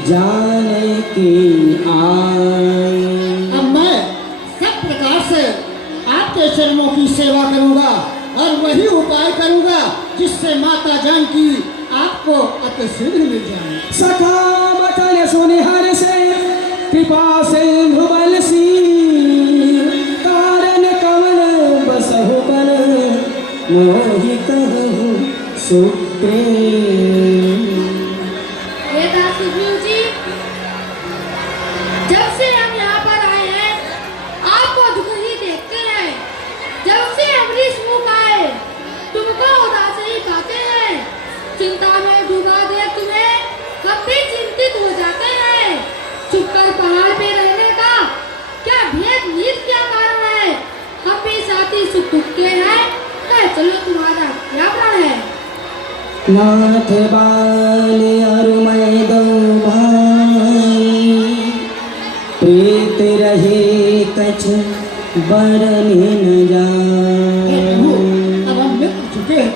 जाने की आए। अब मैं सब प्रकार से आपके चरणों की सेवा करूंगा और वही उपाय करूंगा जिससे माता जानकी आपको अति शीघ्र मिल जाए। सखा बचन सुनि हर्ष कृपा सिंधु बल सी कारण कमल बसहु बल मोहि कहु सुप्रेम। सुग्रीव जी, जब से हम यहाँ पर आए हैं आपको दुख ही देखते हैं। जब से अमरीश मुख आए तुमको उदास ही पाते हैं। चिंता में डूबा देख तुम्हें कब भी चिंतित हो जाते हैं। छुपकर पहाड़ पे रहने का क्या भेद नीत क्या कारण है। कब भी साथी सुख दुख के हैं कह चलो तुम्हारा क्या प्रण है। नाथ बाले अरुमय दो भाई प्रीत रहे कछ बरन न जाए। अब हम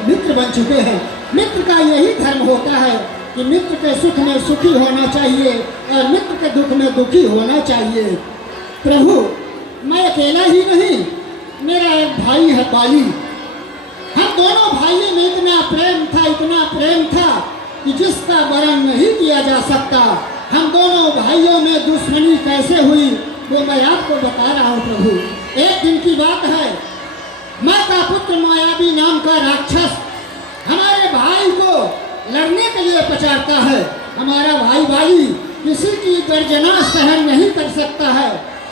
मित्र बन चुके हैं। मित्र का यही धर्म होता है कि मित्र के सुख में सुखी होना चाहिए और मित्र के दुख में दुखी होना चाहिए। प्रभु, मैं अकेला ही नहीं, मेरा एक भाई है बाली। हम दोनों भाइयों में इतना प्रेम था कि जिसका वर्णन नहीं किया जा सकता। हम दोनों भाइयों में दुश्मनी कैसे हुई वो मैं आपको बता रहा हूँ प्रभु। एक दिन की बात है, माँ का पुत्र मायावी नाम का राक्षस हमारे भाई को लड़ने के लिए पचारता है। हमारा भाई बाली किसी की गर्जना सहन नहीं कर सकता है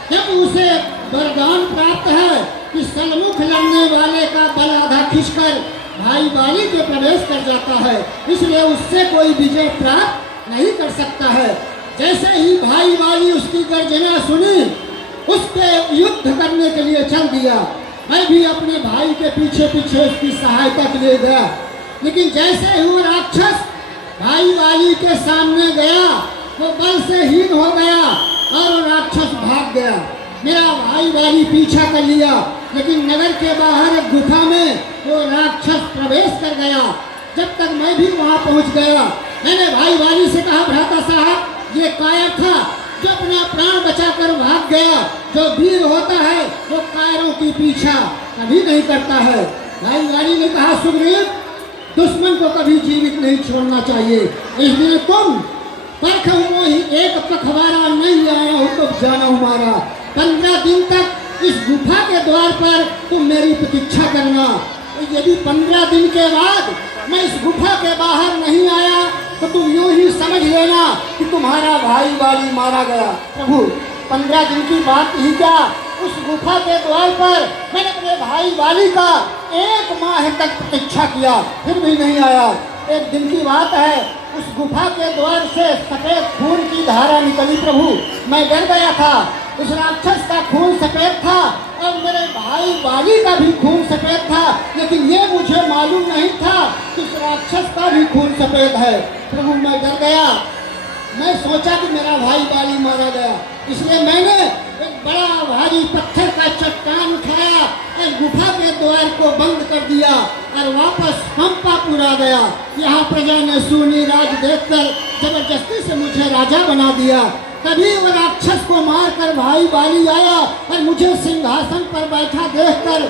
क्योंकि उसे वरदान प्राप्त है कि सन्मुख लड़ने वाले का बल आधा खींचकर भाई बाली के प्रवेश कर जाता है, इसलिए उससे कोई विजय प्राप्त नहीं कर सकता है। जैसे ही भाई बाली उसकी गर्जना सुनी उसके युद्ध करने के लिए चल दिया। मैं भी अपने भाई के पीछे पीछे उसकी सहायता के लिए गया, लेकिन जैसे ही वो राक्षस भाई बाली के सामने गया वो बल से हीन हो गया और वो राक्षस भाग गया। मेरा भाई बाली पीछा कर लिया, लेकिन नगर के बाहर एक गुफा में वो राक्षस प्रवेश कर गया। जब तक मैं भी वहां पहुंच गया, मैंने भाई बाली से कहा, भ्राता साहब ये कायर था जो अपना प्राण बचाकर भाग गया। जो वीर होता है वो कायरों की पीछा कभी नहीं करता है। भाई बाली ने कहा, सुग्रीव, दुश्मन को कभी जीवित नहीं छोड़ना चाहिए, इसलिए तुम परख मोहि एक पखवारा नहीं आया हो तो जाना हमारा। 15 दिन तक इस गुफा के द्वार पर तुम मेरी प्रतीक्षा करना। यदि 15 दिन के बाद मैं इस गुफा के बाहर नहीं आया तो तुम यूं ही समझ लेना कि तुम्हारा भाई बाली मारा गया। प्रभु, 15 दिन की बात ही क्या, उस गुफा के द्वार पर मैंने अपने भाई बाली का 1 माह तक प्रतीक्षा किया, फिर भी नहीं आया। एक दिन की बात है, उस गुफा के द्वार से सफेद खून की धारा निकली। प्रभु, मैं डर गया था। उस राक्षस का खून सफेद था और मेरे भाई बाली का भी खून सफेद था, लेकिन ये मुझे मालूम नहीं था कि उस राक्षस का भी खून सफेद है। प्रभु, मैं डर गया। मैं सोचा कि मेरा भाई बाली मारा गया, इसलिए मैंने एक बड़ा भारी पत्थर का चट्टान उठाया और गुफा के द्वार को बंद कर दिया और वापस पंपापुर आ गया। यहाँ प्रजा ने सुनी राज देखकर जबरदस्ती से मुझे राजा बना दिया। तभी वो राक्षस को मारकर भाई बाली आया और मुझे सिंहासन पर बैठा देखकर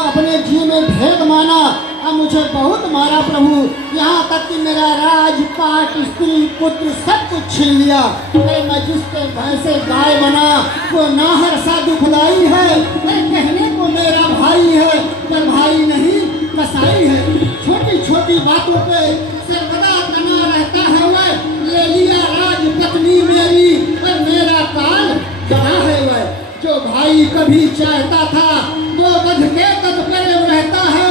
अपने जी में भेद माना और मुझे बहुत मारा। प्रभु, यहाँ तक कि मेरा राजपाट, स्त्री, पुत्र सब कुछ छीन लिया। मैं जिसके भैंसे गाय बना वो नाहर सा दुखदाई है। कहने को मेरा भाई है पर भाई नहीं कसाई है। छोटी छोटी बातों पे सर्वदा तना रहता है। वह ले लिया राज पत्नी मेरी और मेरा काल गढ़ा है। वह जो भाई कभी चाहता था वो बध के तट पर रहता है।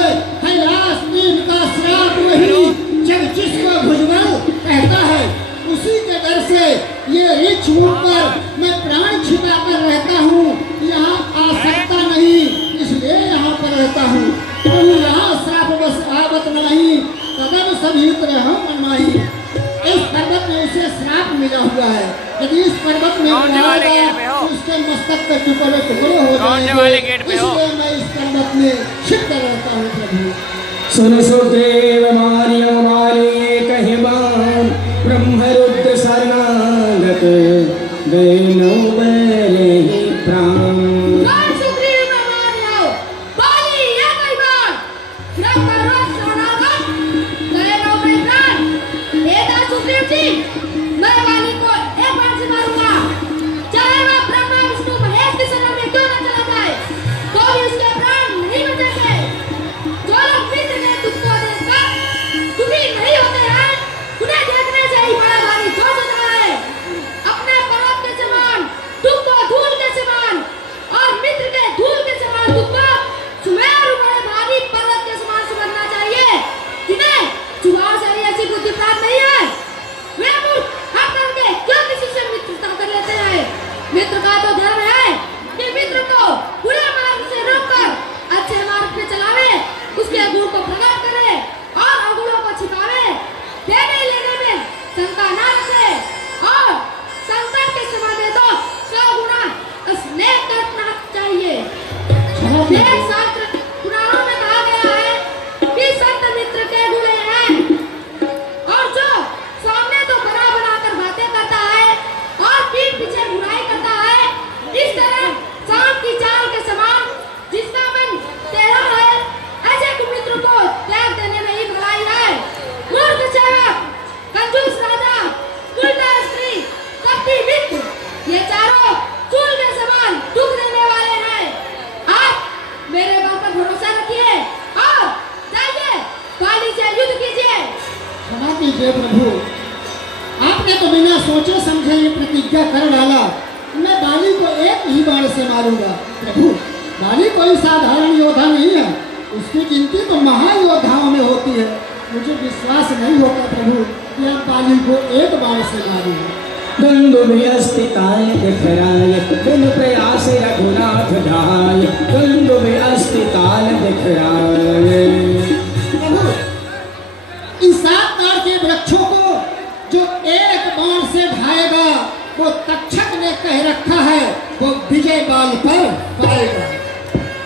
आस्तीन का श्राप वही जब जिसको भुजबल कहता है। उसी के डर से ये रिछ मुख पर मैं प्राण छिपा कर रहता हूँ। यहाँ आ सकता नहीं, इसलिए यहाँ पर रहता हूँ। तो यहाँ श्राप बस आवत नहीं, कदम सभी तरह मनमाही। इस पर्वत में उसे श्राप मिला हुआ है। यदि इस पर्वत में उसके मस्तक पे टुकड़े हो जाएंगे, इसलिए मैं इस पर्वत में छिप रहता हूँ। प्रभु, सुन सुग्रीव मारियो मारी कहि न बरे प्राण। कौन सुग्रीव में मार आओ बाली ये कोई बात जब करो शरणागत कहेगा मेरे प्राण बेटा सुग्रीव जी मैं बाली को एक बार से मारूंगा चाहे वह ब्रह्मा विष्णु महेश के शरण में क्यों न चला जाए तो भी उसके प्राण नहीं बचेंगे। जो लोग मित्र ने तुझको देखकर दुखी नहीं होते हैं उन्हें देखने से ही बड़ा भारी हो जाता है। अपने पर्वत के समान तुम को धूल के समान और मित्र के धूल के समान तुमको सुमेरु बड़े भारी पर्वत के समान समझना चाहिए जिन्हें जुआ से भी ऐसी बुद्धि प्राप्त नहीं है। वे मूर्ख हक करके क्यों किसी से मित्रता कर लेते हैं। मित्र का तो धर्म है कि मित्र को बुरे मार्ग से रोककर अच्छे मार्ग पे चलावे उसके गुण को प्रकट करे और अवगुणों को छिपावे देने लेने में शंका न रखे और संकट के समय में तो 100 गुना स्नेह करना चाहिए। वेद शास्त्र पुराणों में कहा गया है कि संत मित्र के गुण हैं और जो सामने तो बना बनाकर बातें करता है और पीठ पीछे बुराई करता है इस तरह सांप की चाल के समान जिसका मन टेढ़ा है ऐसे कुमित्र को त्याग देने में ही भलाई है। मूर्ख सेवक कंजूस राजा उल्टा स्त्री कपटी मित्र ये चारों चूल के समान दुख देने वाले हैं। आप मेरे बात पर भरोसा रखिए और जाइए बाली से युद्ध कीजिए। क्षमा कीजिए प्रभु, आपने तो बिना सोचे समझे ये प्रतिज्ञा कर डाला। मैं बाली को एक ही बाण से मारूंगा। प्रभु, बाली कोई साधारण योद्धा नहीं है, उसकी गिनती तो महायोद्धाओं में होती है। मुझे विश्वास नहीं होता प्रभु कि आप बाली को एक बाण से मारूंगा। दुंदुभि अस्थिताय दिखराय बिनु प्रयास रघुनाथ धाय। दुंदुभि अस्थिताय दिखराय। प्रभु, इन 7 ताड़ के वृक्षों को जो एक बाण से ढाएगा वो तक्षक ने कह रखा है वो विजय बाल पर पाएगा।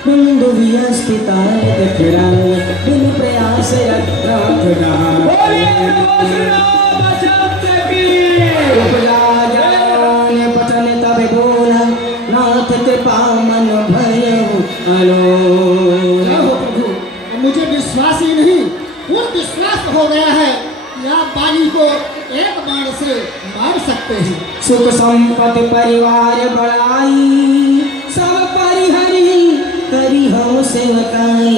दुंदुभि अस्थिताय दिखराय बिनु प्रयास रघुनाथ धाय। पचन तब बोला नाथ कृपा मन भयउ अलोला। क्या हो प्रभु, अब मुझे विश्वास ही नहीं पूर्ण विश्वास हो गया है कि आप बाली को एक बाण से मार सकते हैं। सुख संपत्ति परिवार बढ़ाई सब परिहरी करी हो सेवकाई।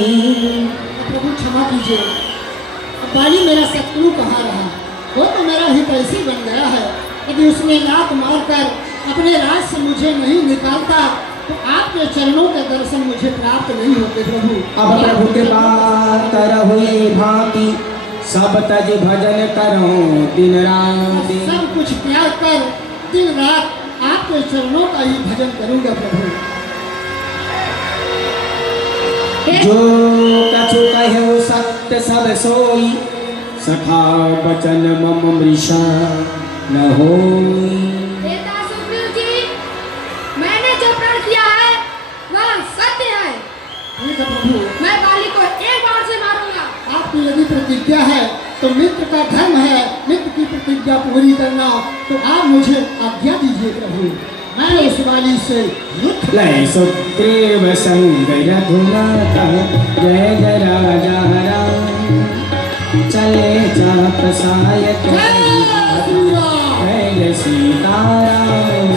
प्रभु क्षमा कीजिए, अब बाली मेरा शत्रु कहाँ रहा, वो तो मेरा हितैषी बन गया है। यदि उसने लात मारकर अपने राज से मुझे नहीं निकालता तो आपके चरणों के दर्शन मुझे प्राप्त नहीं होते प्रभु। अब प्रभु कृपा करहु ये भांति सब तज भजन करो दिन रात। सब कुछ त्याग कर दिन रात आपके चरणों का ही भजन करूंगा प्रभु। जो कछु कहो सत्य सब सोई सखा बचन मम मृषा न होई। बेटा सुग्रीव जी मैंने जो प्रण किया है वह सत्य है। ठीक है प्रभु, मैं बाली को एक बाण से मारूंगा। आपकी यदि प्रतिज्ञा है तो मित्र का धर्म है मित्र की प्रतिज्ञा पूरी करना, तो आप मुझे आज्ञा दीजिए प्रभु। मैं उस बाली से युद्ध लय सुग्रीव संग रघुनाथ जय जय राजा राम। चले चाप सायक जय सीताराम।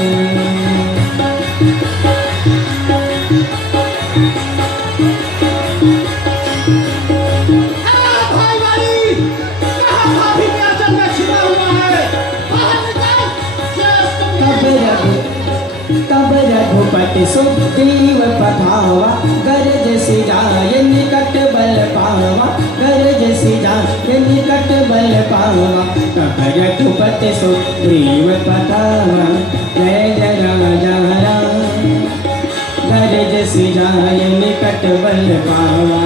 तब रघुपति सुग्रीव पठावा गरज सिजाय निकट बल पावा। गरज सिजाय निकट बल पावा तब रघुपति सुग्रीव पठावा जय जय राजा राम। गरज सिजाय निकट बल पावा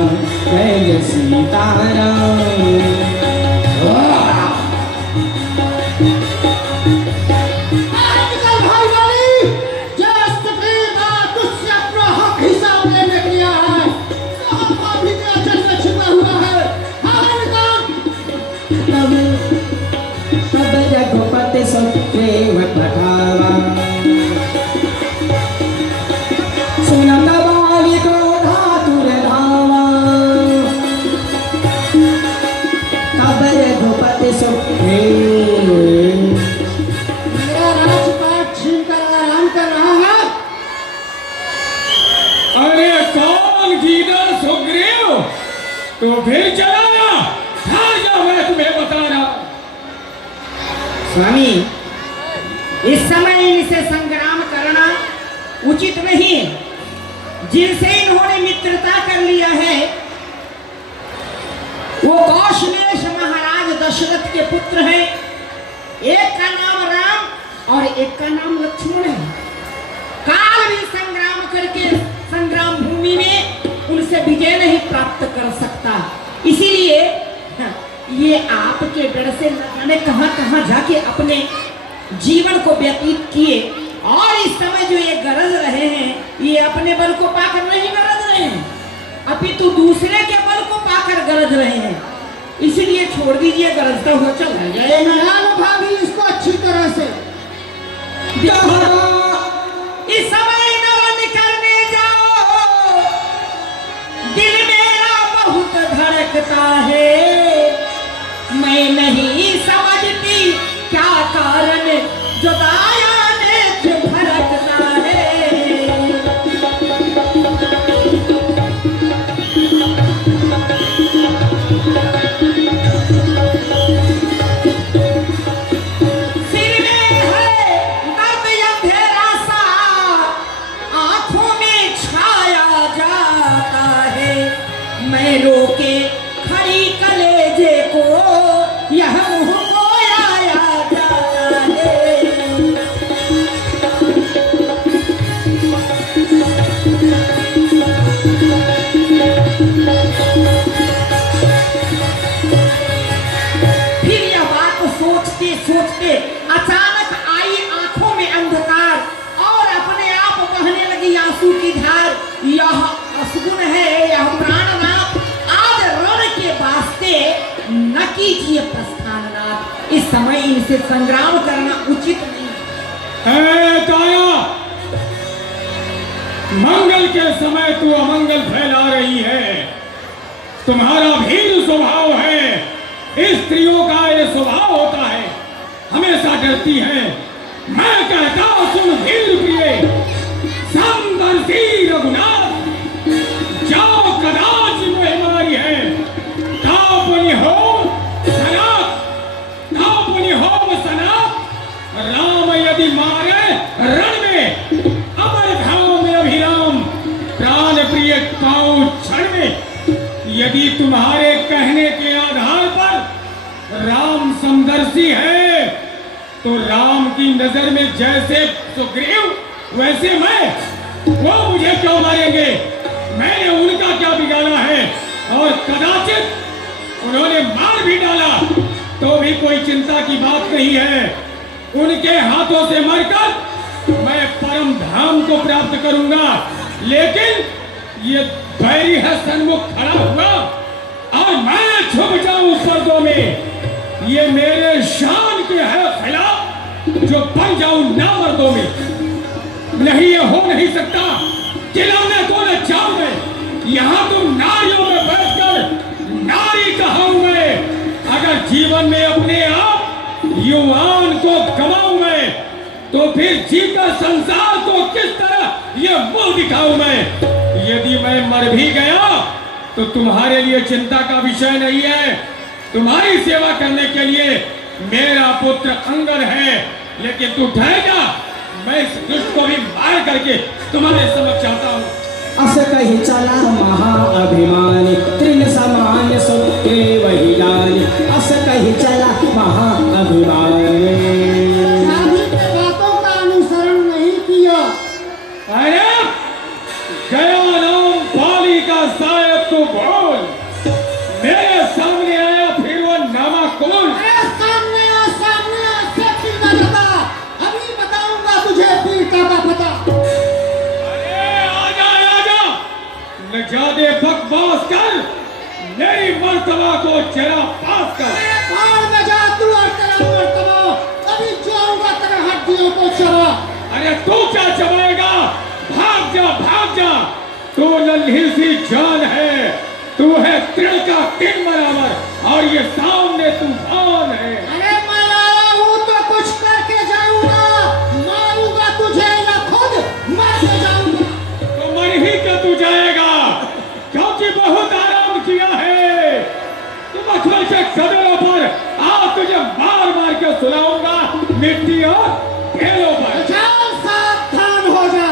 जय जय सीताराम। रघुपति सुग्रीव पठावा मेरा राजपाट छीन कर आराम कर रहा है। अरे कौन गीदड़ सुग्रीव, तो फिर चलाया था जो मैं तुम्हें बता रहा। स्वामी, इस समय इनसे संग्राम करना उचित नहीं है। जिनसे इन्होंने मित्रता कर लिया है वो कौशलेश महाराज दशरथ के पुत्र हैं। एक का नाम राम और एक का नाम लक्ष्मण है। काल भी संग्राम करके संग्राम भूमि में उनसे विजय नहीं प्राप्त कर सकता। इसीलिए ये आपके डर से न जाने कहां जाके अपने जीवन को व्यतीत किए, और इस समय जो ये गरज रहे हैं ये अपने बल को पाकर नहीं गरज रहे हैं, अपितु दूसरे के बल को पाकर गरज रहे हैं। इसलिए छोड़ दीजिए, गरजता हुआ चला जाए। भाभी इसको अच्छी तरह से इस समय नवन करने जाओ, दिल मेरा बहुत धड़कता है। मैं नहीं समझती क्या कारण जुदाया ने भड़कता है। सिर में है दर्द अंधेरा सा, आंखों में छाया जाता है। मैं रोके खड़ी कलेजे को यह मुँह को आया जाता है। फिर यह बात सोचते सोचते अचानक आई आंखों में अंधकार और अपने आप बहने लगी आंसू की धार। यह असगुन है, यह प्राणनाथ, आज रण के वास्ते न कीजिए प्रस्थाननाथ। इस समय इनसे संग्राम करना उचित नहीं। है काया, मंगल के समय तू अमंगल फैला रही है। तुम्हारा भीर स्वभाव है। स्त्रियों का ये स्वभाव होता है, हमेशा डरती है। मैं कहता हूं सुन भीर प्रिय, समदर्शी रघुनाथ, जाओ कदाच मुहिमारी है। तापनि हो सनात, तापनि हो सनात। राम यदि मारे रण में, अमर धाम में अभिराम, प्राण प्रिय पाऊं क्षण में। यदि तुम्हारे कहने के आधार पर राम समदर्शी है, तो राम की नजर में जैसे सुग्रीव वैसे मैं, वो मुझे क्यों मारेंगे? मैंने उनका क्या बिगाड़ा है? और कदाचित उन्होंने मार भी डाला तो भी कोई चिंता की बात नहीं है। उनके हाथों से मरकर मैं परम धाम को प्राप्त करूंगा। लेकिन ये बैरी है सन्मुख खड़ा हुआ और मैं छुप जाऊं पर्दों में, ये मेरे शान के है खिलाफ जो बन जाऊं नामर्दों में। नहीं, ये हो नहीं सकता। खिलौने को न जाऊं मैं, यहाँ तुम नारियों में बैठकर नारी कहाऊं मैं। अगर जीवन में अपने आप युवान को गवाऊं मैं, तो फिर जीकर संसार को किस तरह ये मुंह दिखाऊं मैं। यदि मैं मर भी गया तो तुम्हारे लिए चिंता का विषय नहीं है। तुम्हारी सेवा करने के लिए मेरा पुत्र अंगद है। लेकिन तू ठहर जा, मैं इस दुष्ट को भी मार करके तुम्हारे समक्ष आता हूँ। अस कही चला महाअभिमानी, तृण समान सुग्रीव ही जानी। अस कही चला महाअभिमानी। भाभी के बातों का अनुसरण नहीं किया। अरे गया नाम पाली का साहेब तो बोल, मेरे सामने आया फिर वो नामा कौन? अरे सामने आ, से पीटा बता, अभी बताऊंगा तुझे पीटा का पता। अरे आजा, न ज्यादा बकवास कर, मेरी मर्तबा को जरा पास कर। अरे भाड़ में जा तू और तेरा मर्तबा, अभी जाऊंगा तेरे हड्डियों को चबा। अरे तू क्या चबाएगा? भाग जा, तू नन्ही सी जान है, तू है तृण का तीन बराबर और ये सामने तूफान है। अरे सुनाऊंगा मिट्टी और खेलों पर। चल सावधान हो जा।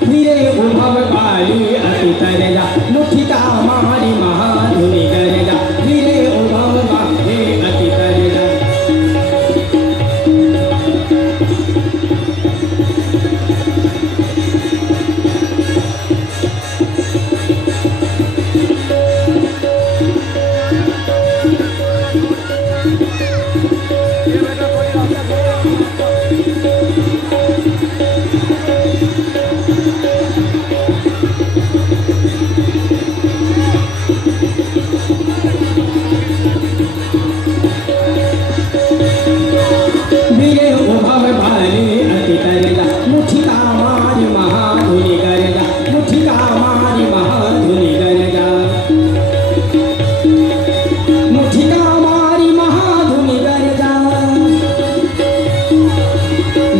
फिरे उभव बाली अति तरजा मुठिका मारी महाधुनि गरजा फिरे उभव बाली अति तरजा वीरे उभव बाली अति तरजा मुठिका मारी महाधुनि गरजा मुठिका मारी महाधुनि गरजा मुठिका मारी महाधुनि गरजा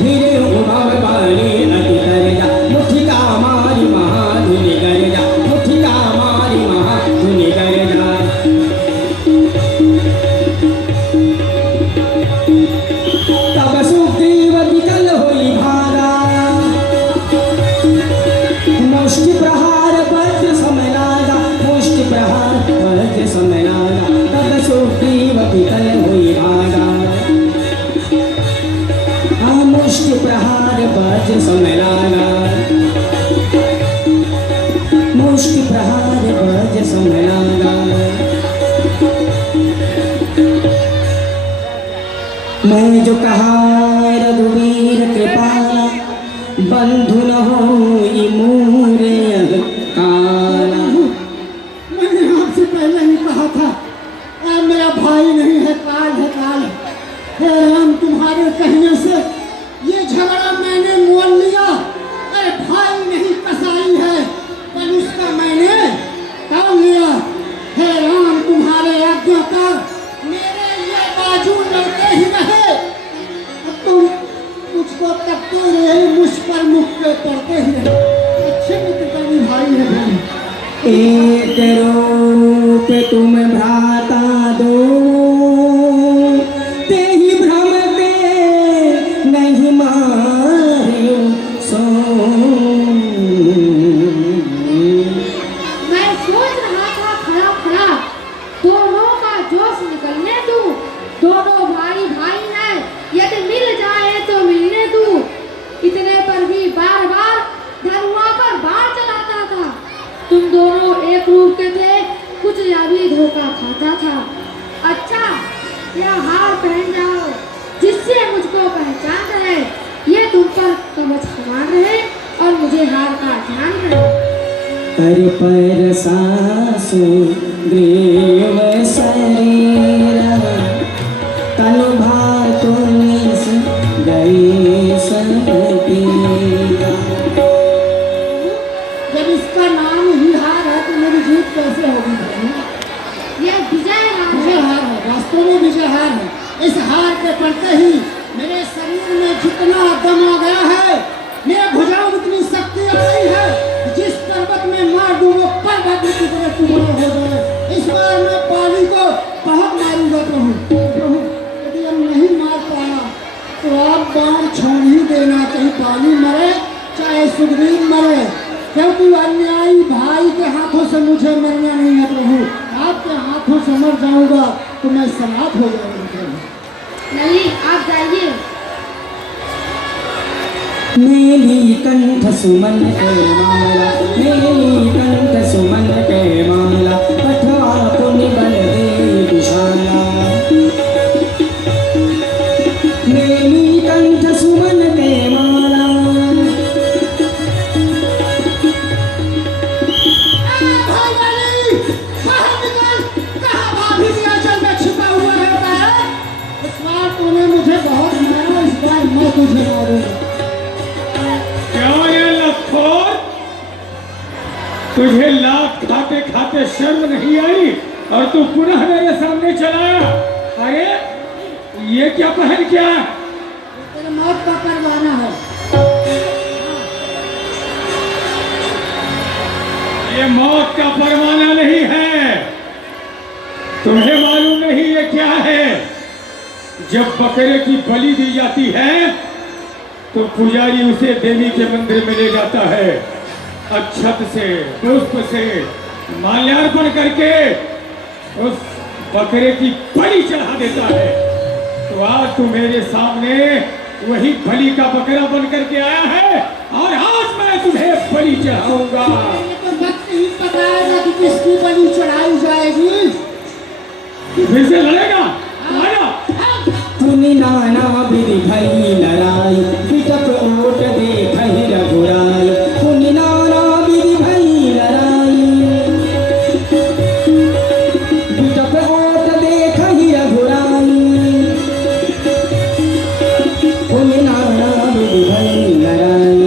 वीरे उभव बाली अति तरजा मुठिका मारी महाधुनि गरजा मुठिका मारी महाधुनि गरजा तब सुग्रीव विकल होई भागा मुष्टि प्रहार वज्र समय लागा मुष्टि प्रहार वज्र समय लागा तब सुग्रीव विकल होई भागा मुष्टि प्रहार वज्र समय लागा मुष्टि प्रहार वज्र समय लागा मैं जो कहा रघुवीर कृपाला बंधु न होई मूरे काला। मैंने आपसे पहले ही कहा था मेरा भाई नहीं है, काल है काल। हे राम, तुम्हारे कहने से ये झगड़ा मैंने मोल लिया। अरे भाई नहीं कसाई है, पर उसका मैंने टाल लिया। हे राम, तुम्हारे आज्ञा का मेरे ये बाजू लड़ते ही रहे। अब तुम मुझको तकते रहे, मुझ पर मुख पे पड़ते ही रहे। अच्छे मित्र का भी भाई है भाई। एक रूप तुम भ्राता दो ते ही भ्रम ते नहीं मारे सो। मैं सोच रहा था खड़ा खड़ा दोनों का जोश निकलने दूं। दोनों भाई भाई हैं, यदि मिल जाए तो मिलने दूं। इतने पर भी बार बार धनुआ पर बाण चलाता था। तुम दोनों एक रूप के थे, कुछ या भी धोखा खाता था। अच्छा, यह हार पहन जाओ जिससे मुझको पहचान रहे। ये तुम पर कवच समान रहे और मुझे हार का ध्यान रहे। अरे पर सासु ग्रीव शरीरा तनु भार तुमि गई सतीरा। जब इसका नाम ही हार है तो मेरी जीत कैसे होगी भाई? ये विजय हार विजय है। हार है, वास्तव में विजय हार है। इस हार के पड़ते ही मेरे शरीर में जितना दम आ गया है, मेरे भुजाओं में इतनी शक्ति आ गई है, जिस पर्वत में मार दूं वो पर्वत भी टुकड़े टुकड़े हो गए। इस बार मैं पाली को बहुत मारूंगा प्रभु। प्रभु, यदि हम नहीं मार पाया तो आप बाण छोड़ ही देना, कहीं पाली मरे चाहे सुग्रीव मरे, क्योंकि अन्यायी भाई के हाथों से मुझे मरना नहीं है प्रभु। आपके हाथों से मर जाऊंगा तो मैं समाप्त हो जाऊंगा प्रभु। नहीं, आप जाइए। मेली कंठ सुमन के माला मेली कंठ सुमन के माला पठवा पुनि बल दे विशाला। मेली कंठ सुमन के माला भाई वाली, बाहर निकल, कहाँ भाभी के आंचल में छिपा हुआ रहता है? इस बार तूने मुझे बहुत मारा, इस बार मैं तुझे मारूंगा। क्या ये लखोर, तुझे लात खाते खाते शर्म नहीं आई और तू पुनः मेरे सामने चला आया? अरे ये क्या पहन क्या है? ये तेरे मौत का परवाना है। ये मौत का परवाना नहीं है। तुम्हें मालूम नहीं ये क्या है? जब बकरे की बलि दी जाती है तो पुजारी उसे देवी के मंदिर में ले जाता है, अक्षत से, पुष्प से माल्यार्पण करके उस बकरे की बलि चढ़ा देता है। तो आज तू मेरे सामने वही बलि का बकरा बन करके आया है और आज मैं तुम्हें बलि चढ़ाऊंगा। ये तो वक्त ही बताएगा कि किसकी बलि चढ़ाई जाएगी। फिर से लड़ेगा? आजा। पुनि नाना विधि भई लड़ाई, बिटप ओट देखहि रघुराई। पुनि नाना विधि भई लड़ाई, बिटप ओट देखहि रघुराई। पुनि नाना विधि भई लड़ाई।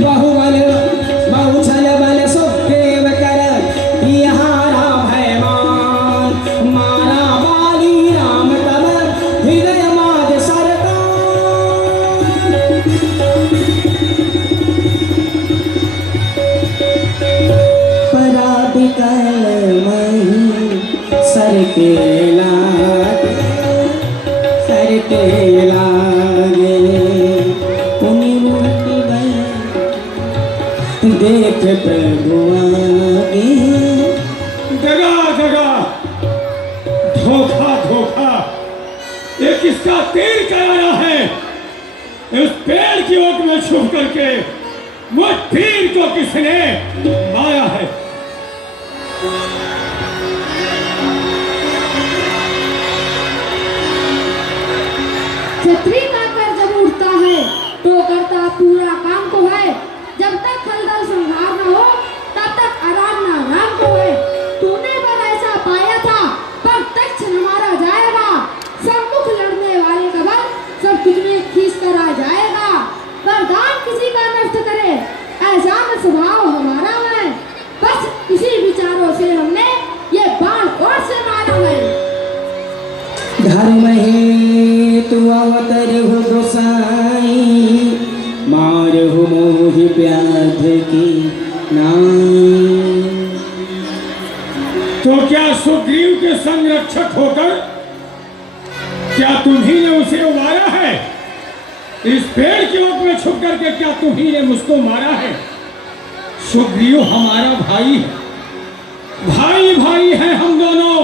बहुबल बहुछल बल सुखदेव कर, यहाँ भय मान। मारा बाली राम तब हृदय माज सरकार। पराबिकल मही सर के लागे, सर के लागे। पुनि मूर्ति बल देख प्रभु आगे। दगा दगा, धोखा धोखा, ये किसका तीर चलाना है? इस पेड़ की ओट में छुप करके वो तीर को किसने मारा है? छतरी का कर जब उठता है तो करता पूरा काम को है। जब तक खलदल संहार न हो तब तक आराम न राम को है। तूने पर ऐसा पाया था पर तक्षण मारा जाएगा। सम्मुख लड़ने वाले का बल सब कुछ में खींच कर आ जाएगा। वरदान किसी का नष्ट करे ऐसा न स्वभाव हमारा है। बस इसी विचारों से हमने ये बाण और से मारा है। धर्म हे तु अवतर हो गोसाई, मार हो मोहि व्याध की नाई। तो क्या सुग्रीव के संरक्षक होकर क्या तुम्ही ने उसे उबारा है? इस पेड़ की ओट में छुप करके क्या तुम्ही ने मुझको मारा है? सुग्रीव हमारा भाई है, भाई भाई है हम दोनों।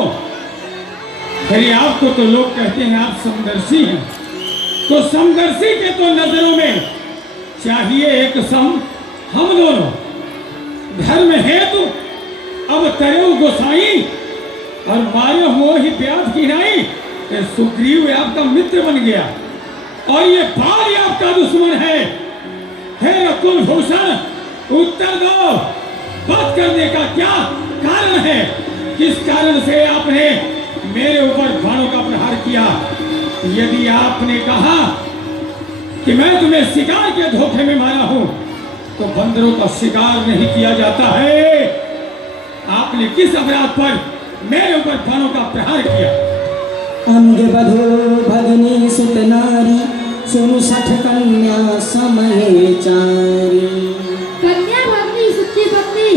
फिर आपको तो लोग कहते हैं आप समदर्शी हैं, तो समदर्शी के तो नजरों में चाहिए एक सम हम दोनों। धर्म हेतु अब तरे गोसाई और मारे हो ही ब्याज की नाई। ये सुग्रीव आपका मित्र बन गया और ये बाल आपका दुश्मन है। हे नकुल भूषण, उत्तर दो, बात करने का क्या कारण है? किस कारण से आपने मेरे ऊपर बाणों का प्रहार किया? यदि आपने कहा कि मैं तुम्हें शिकार के धोखे में मारा हूं तो बंदरों का शिकार नहीं किया जाता है। आपने किस अपराध पर मेरे ऊपर बाणों का प्रहार किया? अंग बधो भगनी सुत नारी, सुनु सठ कन्या समय चारी। कन्या भगनी सुखी पत्नी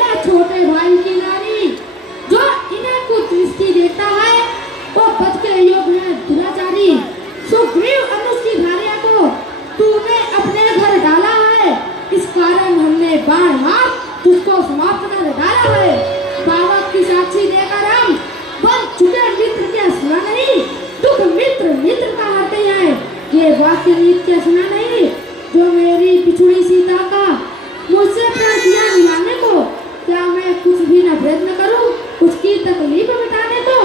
या छोटे भाई की नारी जो इन्हें कुछ दृष्टि देता है वो पद के योग में दुराचारी। सुग्रीव अनुज की भार्या को तूने अपने घर डाला है, इस कारण हमने बाण मार तुझको समाप्त कर डाला है। पावक की साक्षी देकर हम बन चुके मित्र के सुना नहीं, दुख मित्र मित्र का हरते हैं। ये वाक्य नित्य सुना नहीं जो मेरी पिछड़ी सीता का मुझसे प्यार किया मिलाने को। क्या मैं कुछ भी न प्रयत्न करूं उसकी तकलीफ मिटाने को?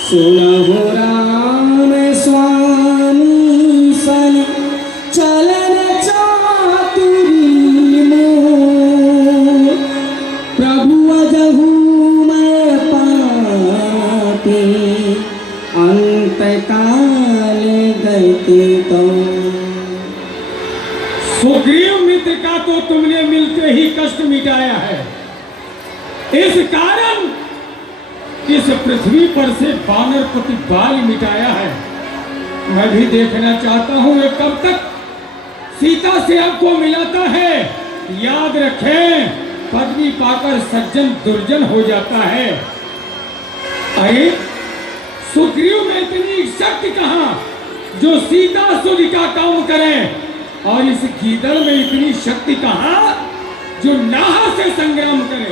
सुनहु राम स्वामी सन चलन चातुरी मोर, प्रभु अजहु मैं पापी अंत काल गए तो सुग्रीव मित्र का तो तुमने मिलते ही कष्ट मिटाया है। इस कारण इस पृथ्वी पर से वानरपति बाल मिटाया है। मैं भी देखना चाहता हूं ये कब तक सीता से आपको मिलाता है। याद रखें, पदवी पाकर सज्जन दुर्जन हो जाता है। अरे सुग्रीव में इतनी शक्ति कहां जो सीता सुध का काम करे, और इस गीदड़ में इतनी शक्ति कहां जो नाह से संग्राम करे।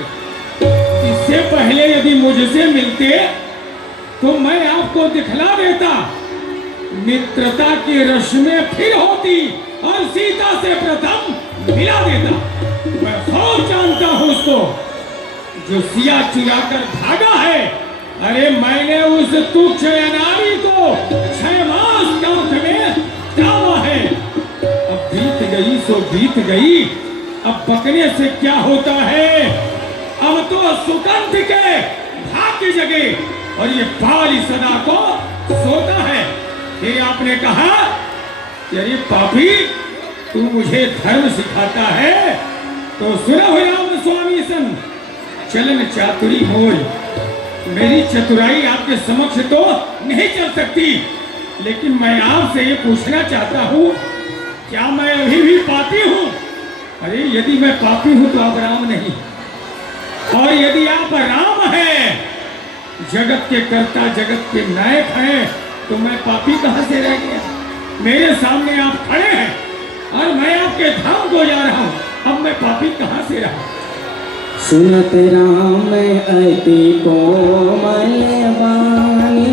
इससे पहले यदि मुझसे मिलते तो मैं आपको दिखला देता, मित्रता की रस्में फिर होती और सीता से प्रथम मिला देता। मैं खूब जानता हूं उसको जो सिया चुरा कर भागा है। अरे मैंने उस तुच्छ नारी को 6 मास कांख में डाला है। अब बीत गई सो बीत गई, अब बकने से क्या होता है। अब तो सुगंध के भाग्य जगे और ये बाली सदा को सोता है। फिर आपने कहा कि अरे पापी, तू मुझे धर्म सिखाता है तो सुनो राम स्वामी सन चलन चातुरी मोर। मेरी चतुराई आपके समक्ष तो नहीं चल सकती, लेकिन मैं आपसे ये पूछना चाहता हूँ, क्या मैं अभी भी पापी हूँ? अरे यदि मैं पापी हूँ तो आप राम नहीं, और यदि आप राम हैं, जगत के कर्ता जगत के नायक हैं, तो मैं पापी कहाँ से रह गया? मेरे सामने आप खड़े हैं और मैं आपके धाम को जा रहा हूँ, अब मैं पापी कहाँ से रहा? सुनत राम अति कोमल वाणी,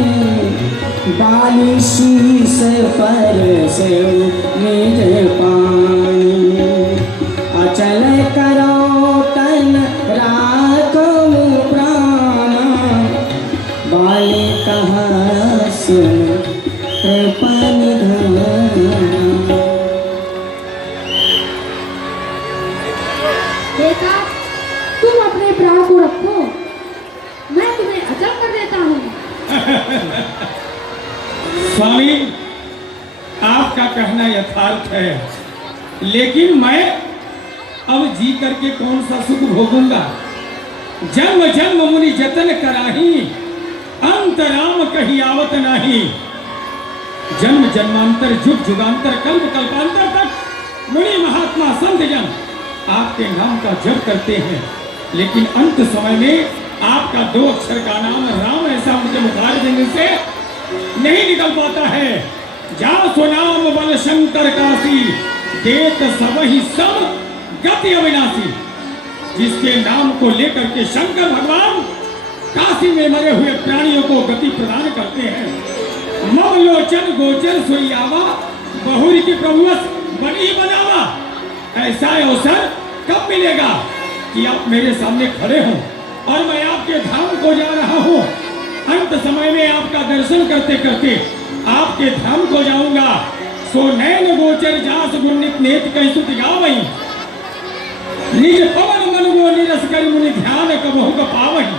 बाली शीस पर से निज पानी। अचल करो तन राखो प्राण, बाली कहा सुन कृपा निधान। बेटा, तुम अपने प्राण को रखो, मैं तुम्हें अचल कर देता हूँ। स्वामी, आपका कहना यथार्थ है, लेकिन मैं अब जी करके कौन सा सुख भोगूंगा? जन्म जन्म मुनि जतन कराही, अंत राम कही आवत नाही। जन्म जन्मांतर जुग जुगांतर कल्प कल्पांतर तक मुनि महात्मा संत जन आपके नाम का जप करते हैं, लेकिन अंत समय में आपका 2 अक्षर का नाम राम ऐसा उनके मुखार देने से नहीं निकल पाता है। जा सुनाम बल शंकर काशी, देत सबहि सब गति अविनाशी। जिसके नाम को लेकर के शंकर भगवान काशी में मरे हुए प्राणियों को गति प्रदान करते हैं। मवलोचन गोचर सुइयावा, बहुरी की प्रभुवश बनी बनावा। ऐसा अवसर कब मिलेगा कि आप मेरे सामने खड़े हों और मैं आपके धाम को जा रहा हूं। अंत समय में आपका दर्शन करते करते आपके धाम को जाऊंगा। सो नैन गोचर जास गुणित नेत कहि सुत गावई, निज पवन मन गो निरस कर मुनि ध्यान कबहु क पावहि।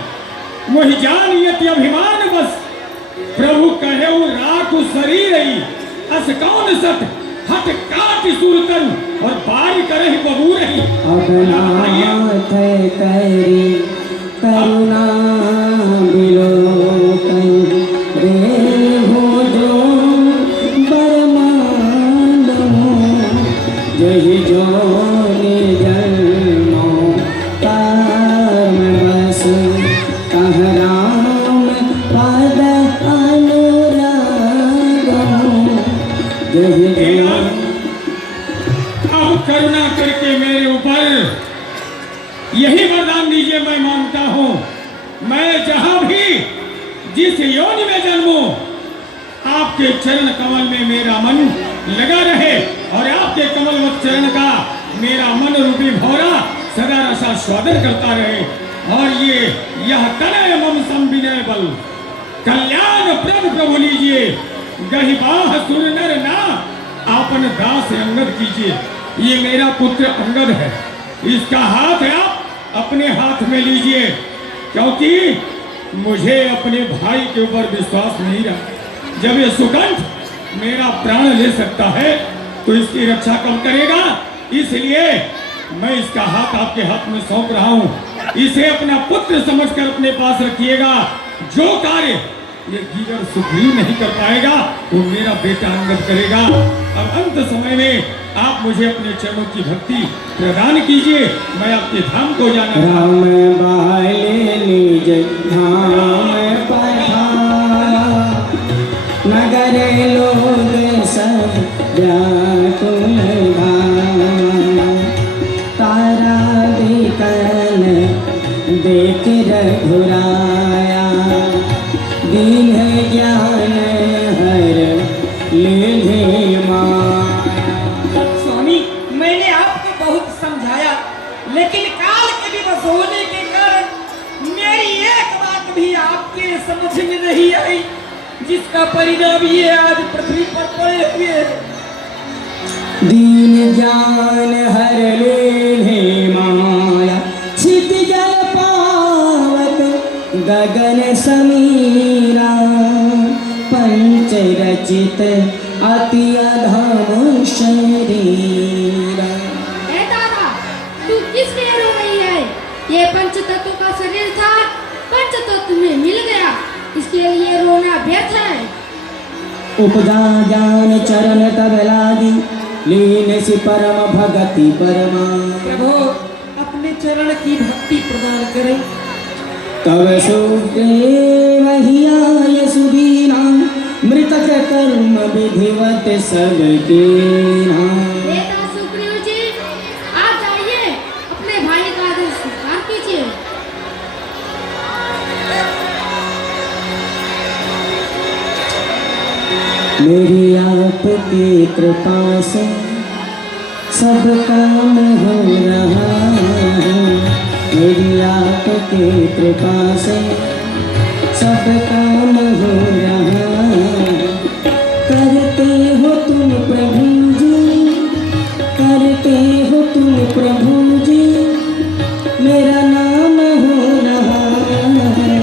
मोहि जान यति अभिमान बस, प्रभु कहेउ राखु शरीर अस कौन सत हट काट सुर तन और बारी करहि बबू रही। अगनाथ करी करुणा बिलोकन, रे हो जो बरमानमो, जहि जो निजन्मो कर्म बस, कह राम पद अनुरागो, जहि जो। अब करुणा करके मेरे ऊपर यही वरदान दीजिए, मैं मांगता हूं, मैं जहां भी जिस योनि में जन्मूं, आपके चरण कमल में मेरा मन लगा रहे और आपके कमलवत चरण का मेरा मन रूपी भौरा सदा रसा स्वादन करता रहे। और यह तनय मम संविनय बल, कल्याण प्रभु प्रभु लीजिए। गहि बाह सुर नर ना, आपन दास अंगद कीजिए। ये मेरा पुत्र अंगद है, इसका हाथ आप अपने हाथ में लीजिए, क्योंकि मुझे अपने भाई के ऊपर विश्वास नहीं रहा। जब ये सुगंध मेरा प्राण ले सकता है तो इसकी रक्षा कौन करेगा? इसलिए मैं इसका हाथ आपके हाथ में सौंप रहा हूं। इसे अपना पुत्र समझकर अपने पास रखिएगा। जो कार्य ये गीदड़ सुग्रीव नहीं कर पाएगा वो मेरा बेटा अंगद करेगा। अब अंत समय में आप मुझे अपने चरणों की भक्ति प्रदान कीजिए। मैं आपके धाम को जाना चाहता हूं। राम बाले निज धाम पधारा, नगर लोग सब व्याकुल भारा। तारा बिकल देख रघुराया, दीन ज्ञान हर लेने माया। स्वामी, मैंने आपको बहुत समझाया, लेकिन काल के विवश होने के कारण मेरी एक बात भी आपके समझ में नहीं आई, जिसका परिणाम ये आज पृथ्वी पर पड़े हुए हैं। दीन ज्ञान हर लेने माया, क्षितिज पावक गगन समीरा। पंच रचित अति अधम शरीरा। ए दादा, तू किस लिए रो रही है? ये पंच तत्व का शरीर था, पंच तत्व में मिल गया, इसके लिए रोना व्यर्थ है। उपजा ज्ञान चरण तब लागी, लीन सि परम भगति परमा। प्रभु, अपने चरण की भक्ति प्रदान करें। तब सुग्रीव हियाय सुदीना, मृतक कर्म विधिवत सब कीना। बेटा सुग्रीव जी, आप जाइए, अपने भाई का आदर स्वीकार कीजिए। मेरी आपकी कृपा से सब काम हो रहा है। मेरी आपकी कृपा से सब काम हो रहा है। करते हो तुम प्रभु जी, करते हो तुम प्रभु जी, मेरा नाम हो रहा है।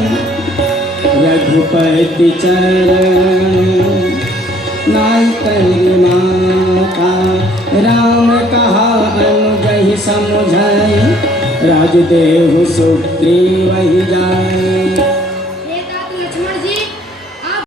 रघुपति चरण नाय माता, राम कहा अनुजहि समुझाई, राजदेव सुग्रीव जाय।